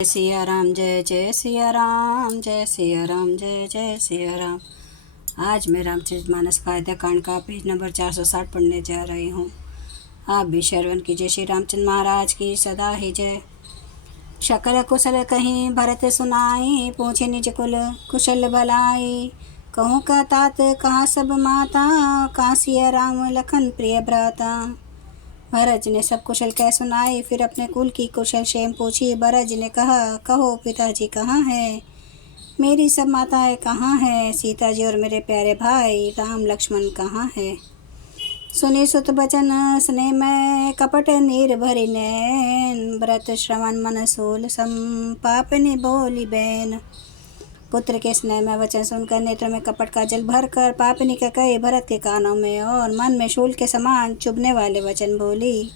जय सिया राम, जय जय सिया राम, जय सिया राम, जय जय सिया राम। आज मैं रामचरितमानस का अयोध्या कांड का पेज नंबर 460 पढ़ने जा रही हूँ। आप भी श्रवण कीजिए। श्री रामचंद्र महाराज की सदा ही जय। शकल कुशल कहीं भरत सुनाई, पूछे निज कुल कुशल भलाई। कहूँ का तात कहाँ सब माता, कहाँ सिया राम लखन प्रिय भ्राता। भरत जी ने सब कुशल कह सुनाई, फिर अपने कुल की कुशल क्षेम पूछी। भरत जी ने कहा, कहो पिताजी कहाँ है, मेरी सब माताएं कहाँ है, सीता जी और मेरे प्यारे भाई राम लक्ष्मण कहाँ है। सुनी सुत बचन स्नेह में कपट नीर भरी नैन, भरत श्रवण मन सोल सम पापनी बोली बैन। पुत्र के स्नेह में वचन सुनकर नेत्र में कपट का जल भरकर पापनी के कहे भरत के कानों में और मन में शूल के समान चुभने वाले वचन बोली।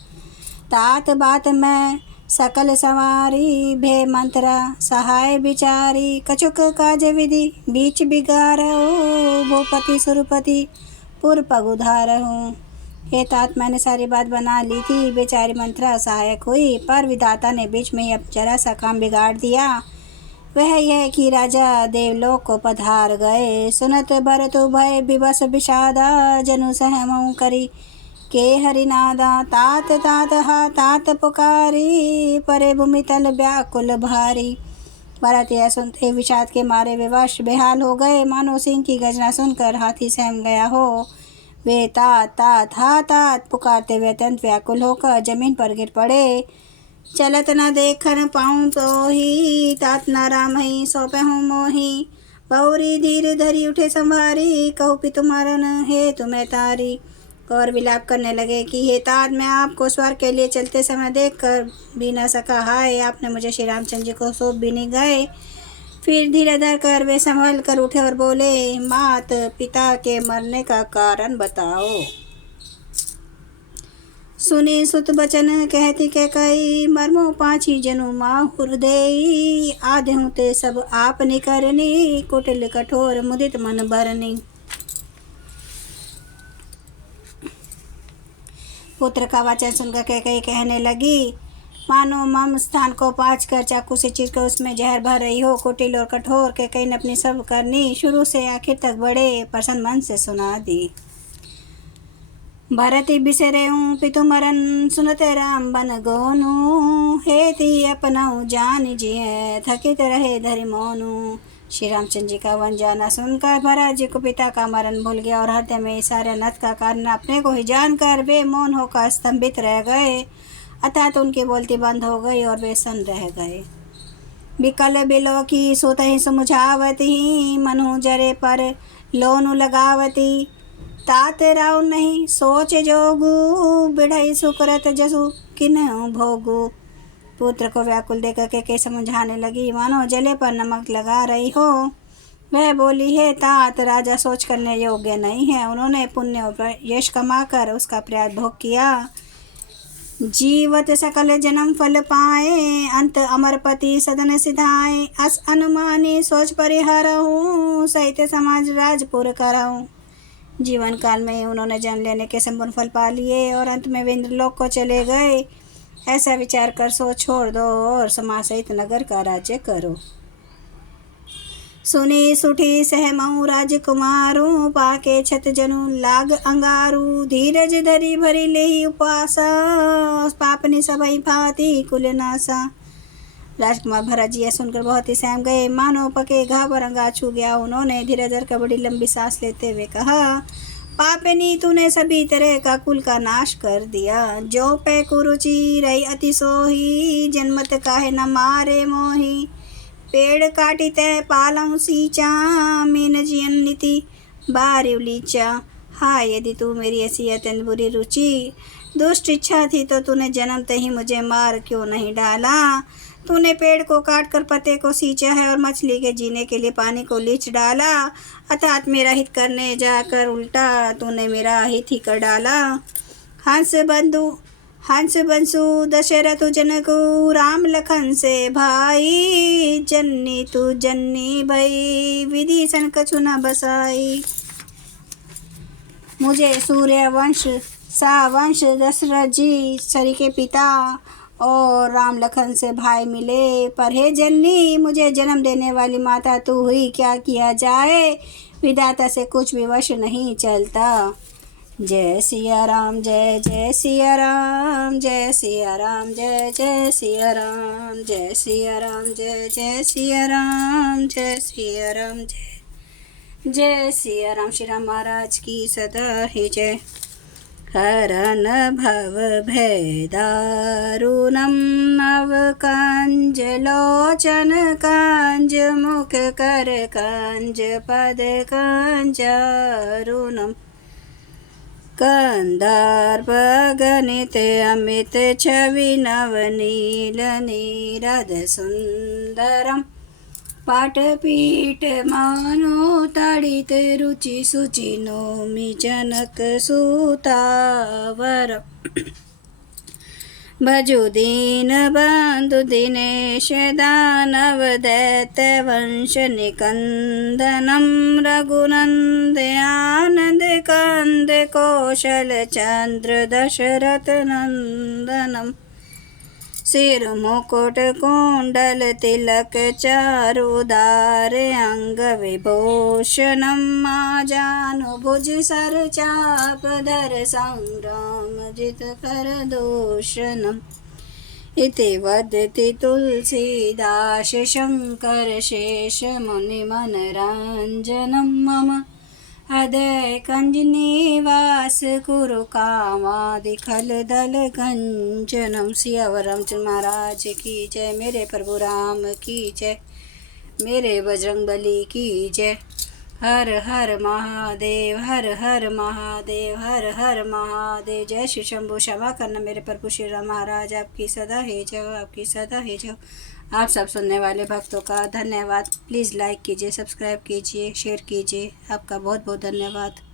तात बात में सकल सवारी, भे मंत्रा सहाय बिचारी। कछुक काज विधि बीच बिगारहु, भूपति सुरपति पुर पग उधारहु। हे तात, मैंने सारी बात बना ली थी, बेचारी मंत्रा सहायक हुई, पर विधाता ने बीच में ही अब जरा सा काम बिगाड़ दिया। वह यह कि राजा देवलोक को पधार गए। सुनत भरत भय विवश विषादा, जनु सहमऊ करी के हरिनादा। तात तात हा तात पुकारी, परे भूमि तल व्याकुल भारी। भरत यह सुनते विषाद के मारे विवश बेहाल हो गए, मानो सिंह की गर्जना सुनकर हाथी सहम गया हो। वे तात तात हा तात पुकारते हुए अत्यंत व्याकुल होकर जमीन पर गिर पड़े। चलत न देखन पाऊँ तो ही, तात न राम ही सौंपे हूँ मोही। बहुरी धीर धरी उठे संभारी, कहूँ पि तुम्हारन हे तुम्हें तारी। और विलाप करने लगे कि हे तात, मैं आपको स्वर्ग के लिए चलते समय देख कर भी न सका, हाय आपने मुझे श्री रामचंद्र जी को सौंप भी नहीं गए। फिर धीरे धर कर वे संभल कर उठे और बोले, मात पिता के मरने का कारण बताओ। सुनी सुत बचन कहती के कई, मर्मो पाछी जनु माहुर देई। आधे ते सब आप निकरनी, कुटिल कठोर मुदित मन भरनी। पुत्र का वचन सुनकर कई कहने लगी, मानो मम स्थान को पाँच कर चाकू से चीर कर उसमें जहर भर रही हो। कुटिल और कठोर के कई ने अपनी सब करनी शुरू से आखिर तक बड़े प्रसन्न मन से सुना दी। भरत बिसरे पितु मरन, सुनते राम बन गोनु। हेति अपनाऊ जान जिय, थकित रहे धरि मौनु। श्री रामचंद्र जी का वन जाना सुनकर भरत जी को पिता का मरण भूल गया और हृदय में सारे अनर्थ का कारण अपने को ही जानकर वे मौन होकर स्तंभित रह गए। अर्थात उनकी बोलती बंद हो गई और वे सन्न रह गए। बिकल बिलो की सोतहि समुझावती, मनु जरे पर लोनु लगावती। तात राव नहीं सोच जोगू, बिढ़ई सुकृत जसु किन्हु भोगू। पुत्र को व्याकुल देखकर के समझाने लगी, मानो जले पर नमक लगा रही हो। वह बोली, है तात, राजा सोच करने योग्य नहीं है। उन्होंने पुण्य और यश कमाकर उसका प्रयास भोग किया। जीवत सकल जन्म फल पाए, अंत अमरपति सदन सिधाए। अस अनुमानी सोच परिहरहूँ, सहित समाज राजपुर करहूँ। जीवन काल में उन्होंने जन्म लेने के संपूर्ण फल पा लिए और अंत में वे इंद्रलोक को चले गए। ऐसा विचार कर सोच छोड़ दो और समाज सहित नगर का राज्य करो। सुनी सुठी सहमऊ राजकुमारू, पाके छत जनु लाग अंगारू। धीरज धरी भरी लेहि उपासा, पापनी सबई भांति कुल नासा। राजकुमार भरत जी सुनकर बहुत ही सहम गए, मानो पके घाव पर अंगार छू गया। उन्होंने धीरे धर कर बड़ी लंबी सांस लेते हुए कहा, पापनी तूने सभी तरह का कुल का नाश कर दिया। जो पे कुरुचि रही अति सोही, जन्मत काहे न मारे मोही। पेड़ काटी तय पालऊ सींचा, मीन जियन नीति बारिव लीचा। हाय यदि तू मेरी ऐसी अत्यंत बुरी रुचि दुष्ट इच्छा थी तो तूने जन्मते ही मुझे मार क्यों नहीं डाला। तूने पेड़ को काट कर पत्ते को सींचा है और मछली के जीने के लिए पानी को लीच डाला। अर्थात मेरा हित करने जाकर उल्टा तूने मेरा हित ही कर डाला। हंस बंसु दशरथ जनकु, राम लखन से भाई। जन्नी तू जन्नी भई, विभीषण कछु न बसाई। मुझे सूर्यवंश सा वंश दशरथ जी सरी के पिता और राम लखन से भाई मिले। पर हे जननी, मुझे जन्म देने वाली माता तू हुई, क्या किया जाए, विधाता से कुछ भी वश नहीं चलता। जय सिया राम, जय जय सिया राम, जय सिया राम, जय जय सिया राम, जय सिया राम, जय जय सिया राम, जय सिया राम, जय जय सिया राम। श्री राम महाराज की सदा ही जय। हरन भव भयदारुणं नवकांज लोचन कांज मुख कर कांज पद कांजारुणम् कंदार्प गणित अमित छवि नवनील नीरद सुंदरम पाटपीठ मानो ताड़ित रुचि सुचि नौमि जनक सुतावर भजु दीन बंधु दिनेश दानव दैत्य वंश निकंदनम रघुनंद आनंद कंद कौशल चंद्र दशरथ नंदनम सिर मुकुट कुंडल तिलक चारुदार अंग विभूषणम जानुभुज सर चाप धर संग्राम जित कर दूषणम इति वदति तुलसीदास शंकर शेष मुनि मनरंजनम मम हृदय कंज निवास कुरु कामादि खल दल कंचनम। सियावर रामचंद्र महाराज की जय। मेरे प्रभु राम की जय। मेरे बजरंग बली की जय। हर हर महादेव, हर हर महादेव, हर हर महादेव। जय श्री शंभु। क्षमा करना मेरे प्रभु श्री राम महाराज, आपकी सदा है जय, आपकी सदा है जय। आप सब सुनने वाले भक्तों का धन्यवाद। प्लीज़ लाइक कीजिए, सब्सक्राइब कीजिए, शेयर कीजिए। आपका बहुत बहुत धन्यवाद।